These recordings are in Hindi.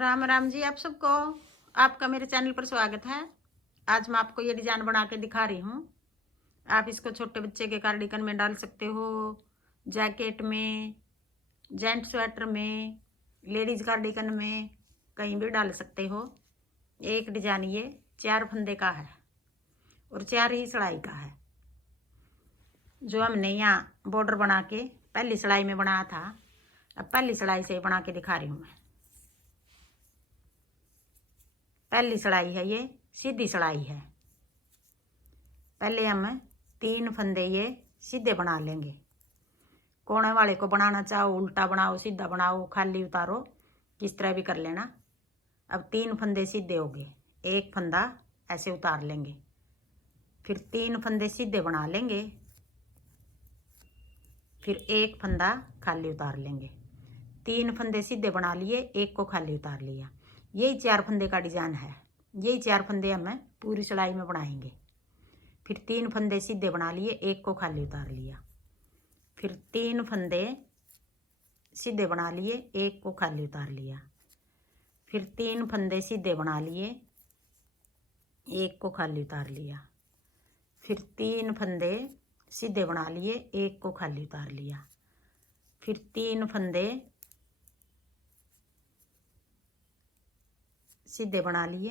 राम राम जी आप सबको। आपका मेरे चैनल पर स्वागत है। आज मैं आपको ये डिजाइन बना के दिखा रही हूँ। आप इसको छोटे बच्चे के कार्डिगन में डाल सकते हो, जैकेट में, जेंट स्वेटर में, लेडीज कार्डिगन में, कहीं भी डाल सकते हो। एक डिजाइन ये 4 फंदे का है और 4 ही सिलाई का है। जो हमने यहाँ बॉर्डर बना के पहली सिलाई में बनाया था, अब पहली सिलाई से बना के दिखा रही हूँ मैं। पहली सिलाई है, ये सीधी सिलाई है। पहले हम 3 फंदे ये सीधे बना लेंगे। कोने वाले को बनाना चाहो उल्टा बनाओ, सीधा बनाओ, खाली उतारो, किस तरह भी कर लेना। अब 3 फंदे सीधे हो गए, एक फंदा ऐसे उतार लेंगे, फिर 3 फंदे सीधे बना लेंगे, फिर एक फंदा खाली उतार लेंगे। 3 फंदे सीधे बना लिए, एक को खाली उतार लिया। यही 4 फंदे का डिजाइन है। यही 4 फंदे हम पूरी सिलाई में बनाएंगे। फिर 3 फंदे सीधे बना लिए, एक को खाली उतार लिया, फिर 3 फंदे सीधे बना लिए, एक को खाली उतार लिया, फिर 3 फंदे सीधे बना लिए, एक को खाली उतार लिया, फिर 3 फंदे सीधे बना लिए, एक को खाली उतार लिया, फिर 3 फंदे सीधे बना लिए।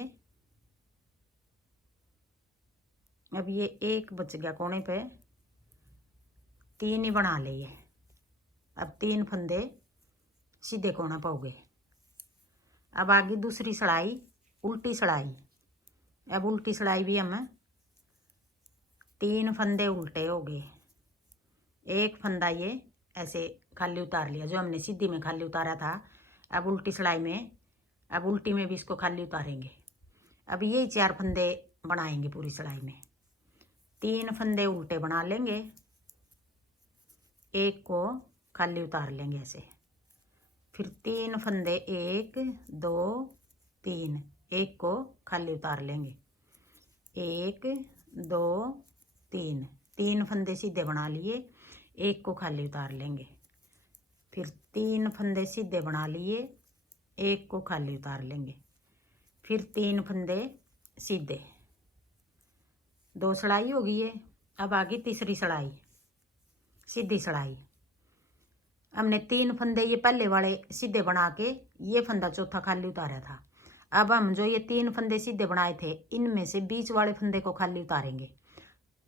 अब ये एक बच गया कोने पे, 3 ही बना लिए। अब 3 फंदे सीधे कोना पाओगे। अब आगे दूसरी सिलाई, उल्टी सिलाई। अब उल्टी सिलाई भी हम 3 फंदे उल्टे हो गए, एक फंदा ये ऐसे खाली उतार लिया, जो हमने सीधी में खाली उतारा था। अब उल्टी सिलाई में, अब उल्टी में भी इसको खाली उतारेंगे। अब यही 4 फंदे बनाएंगे पूरी सिलाई में। 3 फंदे उल्टे बना लेंगे, एक को खाली उतार लेंगे ऐसे, फिर 3 फंदे 1 2 3, एक को खाली उतार लेंगे, 1 2 3, 3 फंदे सीधे बना लिए, एक को खाली उतार लेंगे, फिर 3 फंदे सीधे बना लिए, एक को खाली उतार लेंगे, फिर 3 फंदे सीधे। 2 सिलाई हो गई है। अब आगे तीसरी सिलाई, सीधी सिलाई। हमने 3 फंदे ये पहले वाले सीधे बना के ये फंदा चौथा खाली उतारा था। अब हम जो ये 3 फंदे सीधे बनाए थे, इनमें से बीच वाले फंदे को खाली उतारेंगे।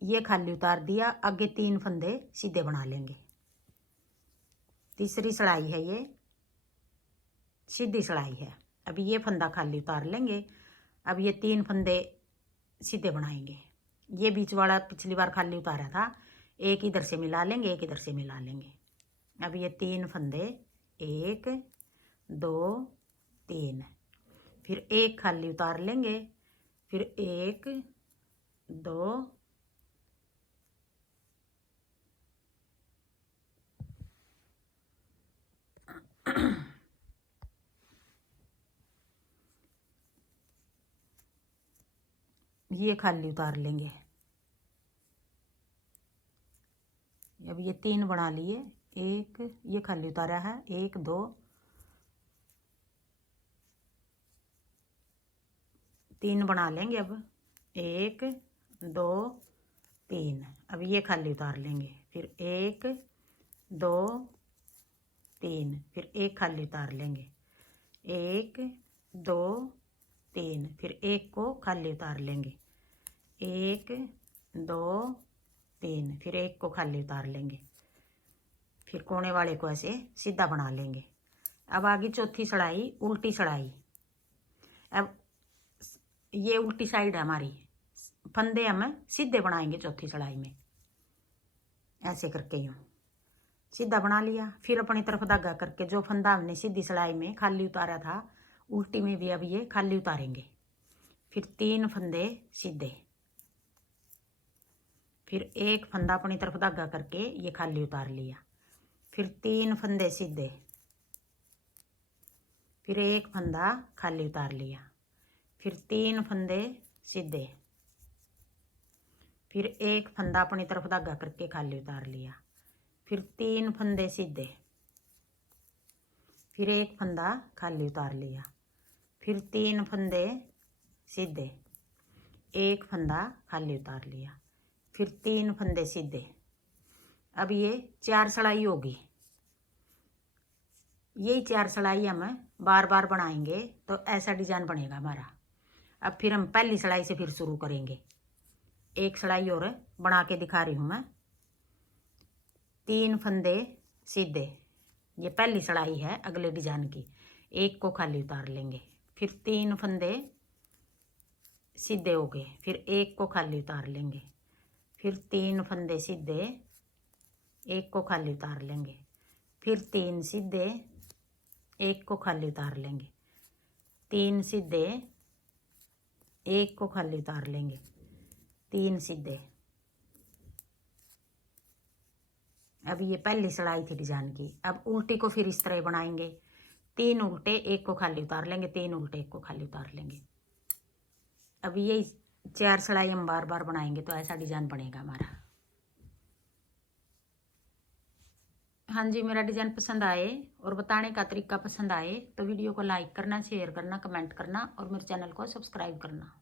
ये खाली उतार दिया, आगे 3 फंदे सीधे बना लेंगे। तीसरी सिलाई है, ये सीधी सिलाई है। अब ये फंदा खाली उतार लेंगे। अब ये 3 फंदे सीधे बनाएंगे। ये बीच वाला पिछली बार खाली उतारा था, एक इधर से मिला लेंगे, एक इधर से मिला लेंगे। अब ये 3 फंदे 1 2 3, फिर एक खाली उतार लेंगे, फिर 1 2 ये खाली उतार लेंगे। अब ये 3 बना लिए, एक ये खाली उतारा है, 1 2 3 बना लेंगे। अब 1 2 3, अब ये खाली उतार लेंगे, फिर 1 2 3, फिर एक खाली उतार लेंगे, 1 2 3, फिर एक को खाली उतार लेंगे, 1 2 3, फिर एक को खाली उतार लेंगे, फिर कोने वाले को ऐसे सीधा बना लेंगे। अब आगे चौथी सिलाई, उल्टी सिलाई। अब ये उल्टी साइड है हमारी, फंदे हम सीधे बनाएंगे चौथी सिलाई में, ऐसे करके यूँ सीधा बना लिया। फिर अपनी तरफ धागा करके जो फंदा हमने सीधी सिलाई में खाली उतारा था, उल्टी में भी अब ये खाली उतारेंगे। फिर 3 फंदे सीधे, फिर एक फंदा अपनी तरफ धागा करके ये खाली उतार लिया, फिर 3 फंदे सीधे, फिर एक फंदा खाली उतार लिया, फिर 3 फंदे सीधे, फिर एक फंदा अपनी तरफ धागा करके खाली उतार लिया, फिर 3 फंदे सीधे, फिर एक फंदा खाली उतार लिया, फिर 3 फंदे सीधे, एक फंदा खाली उतार लिया, फिर 3 फंदे सीधे। अब ये 4 सिलाई होगी। यही 4 सिलाई हम बार बार बनाएंगे तो ऐसा डिजाइन बनेगा हमारा। अब फिर हम पहली सिलाई से फिर शुरू करेंगे। एक सिलाई और बना के दिखा रही हूँ मैं। 3 फंदे सीधे, ये पहली सिलाई है अगले डिजाइन की। एक को खाली उतार लेंगे, फिर 3 फंदे सीधे हो गए, फिर एक को खाली उतार लेंगे, फिर 3 फंदे सीधे, एक को खाली उतार लेंगे, फिर 3 सीधे, एक को खाली उतार लेंगे, 3 सीधे, एक को खाली उतार लेंगे, 3 सीधे। अब ये पहली सिलाई थी डिजाइन की। अब उल्टी को फिर इस तरह बनाएंगे। 3 उल्टे, एक को खाली उतार लेंगे, 3 उल्टे, एक को खाली उतार लेंगे। अब ये 4 सिलाई हम बार बार बनाएंगे तो ऐसा डिजाइन बनेगा हमारा। हाँ जी, मेरा डिजाइन पसंद आए और बताने का तरीका पसंद आए तो वीडियो को लाइक करना, शेयर करना, कमेंट करना और मेरे चैनल को सब्सक्राइब करना।